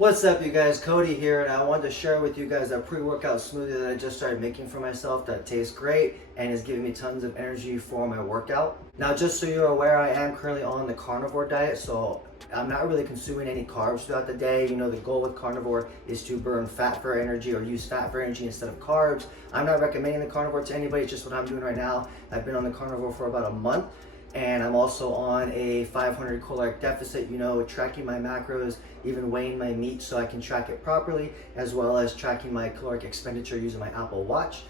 What's up, you guys? Cody here, and I wanted to share with you guys a pre-workout smoothie that I just started making for myself that tastes great and is giving me tons of energy for my workout. Now, just so you're aware, I am currently on the carnivore diet, so I'm not really consuming any carbs throughout the day. You know, the goal with carnivore is to burn fat for energy or use fat for energy instead of carbs. I'm not recommending the carnivore to anybody, it's just what I'm doing right now. I've been on the carnivore for about a month. And I'm also on a 500 caloric deficit, you know, tracking my macros, even weighing my meat so I can track it properly, as well as tracking my caloric expenditure using my Apple Watch.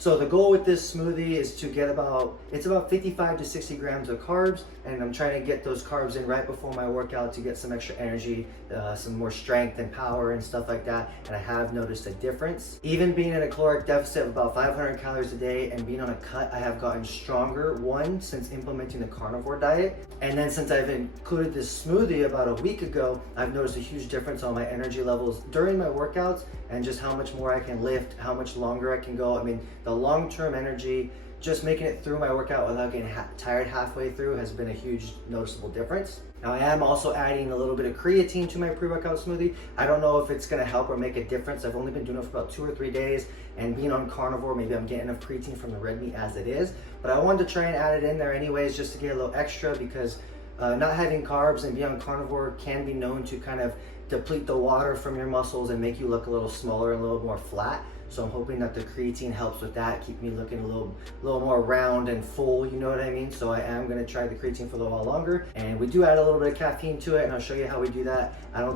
So the goal with this smoothie is to get about 55 to 60 grams of carbs, and I'm trying to get those carbs in right before my workout to get some extra energy, some more strength and power and stuff like that. And I have noticed a difference. Even being in a caloric deficit of about 500 calories a day and being on a cut, I have gotten stronger, one, since implementing the carnivore diet. And then since I've included this smoothie about a week ago, I've noticed a huge difference on my energy levels during my workouts and just how much more I can lift, how much longer I can go. I mean, the long-term energy, just making it through my workout without getting tired halfway through has been a huge noticeable difference. Now, I am also adding a little bit of creatine to my pre-workout smoothie. I don't know if it's gonna help or make a difference. I've only been doing it for about 2 or 3 days, and being on carnivore, maybe I'm getting enough creatine from the red meat as it is, but I wanted to try and add it in there anyways just to get a little extra, because not having carbs and being on carnivore can be known to kind of deplete the water from your muscles and make you look a little smaller and a little more flat. So I'm hoping that the creatine helps with that, keep me looking a little more round and full, you know what I mean? So I am gonna try the creatine for a little while longer. And we do add a little bit of caffeine to it, and I'll show you how we do that.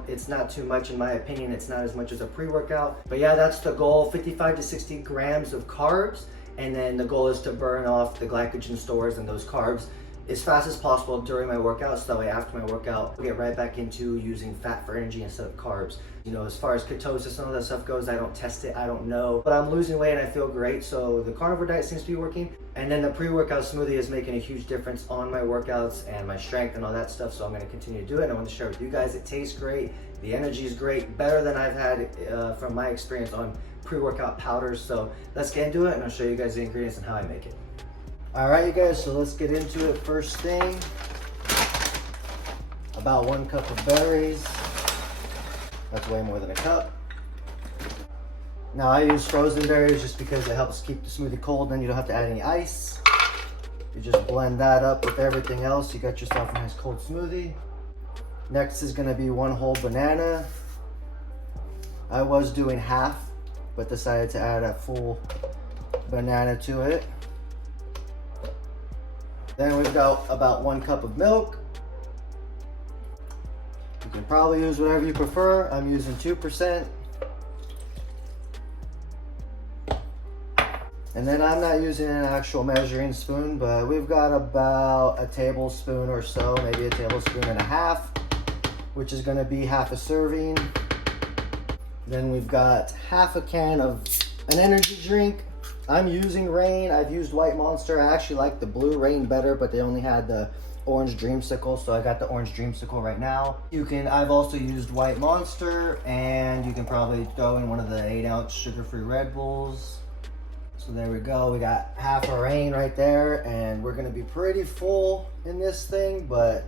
It's not too much in my opinion. It's not as much as a pre-workout. But yeah, that's the goal, 55 to 60 grams of carbs. And then the goal is to burn off the glycogen stores and those carbs as fast as possible during my workout, so that way after my workout I'll get right back into using fat for energy instead of carbs. You know, as far as ketosis and all that stuff goes, I don't test it, I don't know, but I'm losing weight and I feel great. So the carnivore diet seems to be working, and then the pre-workout smoothie is making a huge difference on my workouts and my strength and all that stuff. So I'm going to continue to do it, and I want to share with you guys. It tastes great, the energy is great, better than I've had from my experience on pre-workout powders. So let's get into it, and I'll show you guys the ingredients and how I make it. All right, you guys, so let's get into it. First thing, about 1 cup of berries. That's way more than a cup. Now I use frozen berries just because it helps keep the smoothie cold, then you don't have to add any ice. You just blend that up with everything else. You got yourself a nice cold smoothie. Next is gonna be 1 whole banana. I was doing half, but decided to add a full banana to it. Then we've got about 1 cup of milk. You can probably use whatever you prefer. I'm using 2%. And then I'm not using an actual measuring spoon, but we've got about a tablespoon or so, maybe a tablespoon and a half, which is gonna be half a serving. Then we've got half a can of an energy drink. I'm using Reign. I've used White Monster. I actually like the blue Reign better, but they only had the orange Dreamsicle, so I got the orange Dreamsicle right now. I've also used White Monster, and you can probably throw in one of the 8-ounce sugar-free Red Bulls. So there we go. We got half a Reign right there, and we're gonna be pretty full in this thing, but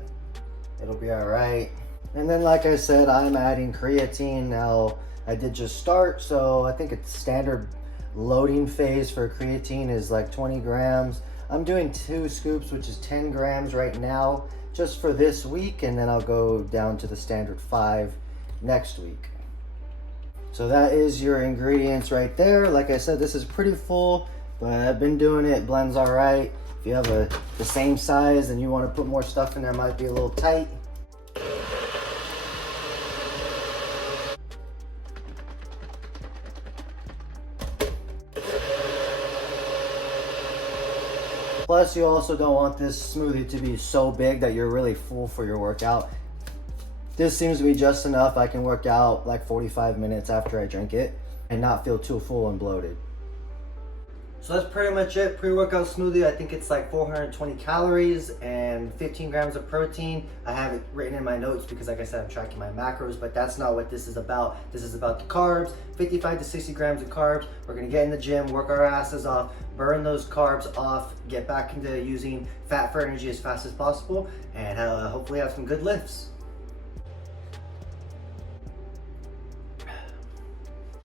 it'll be all right. And then, like I said, I'm adding creatine. Now, I did just start, so I think it's standard loading phase for creatine is like 20 grams. I'm doing 2 scoops, which is 10 grams right now, just for this week, and then I'll go down to the standard 5 next week. So that is your ingredients right there. Like I said, this is pretty full, but I've been doing it, blends all right. If you have the same size and you want to put more stuff in there, it might be a little tight. Plus, you also don't want this smoothie to be so big that you're really full for your workout. This seems to be just enough. I can work out like 45 minutes after I drink it and not feel too full and bloated. So that's pretty much it. Pre-workout smoothie, I think it's like 420 calories and 15 grams of protein. I have it written in my notes because, like I said, I'm tracking my macros, but that's not what this is about. This is about the carbs, 55 to 60 grams of carbs. We're gonna get in the gym, work our asses off, burn those carbs off, get back into using fat for energy as fast as possible, and hopefully have some good lifts.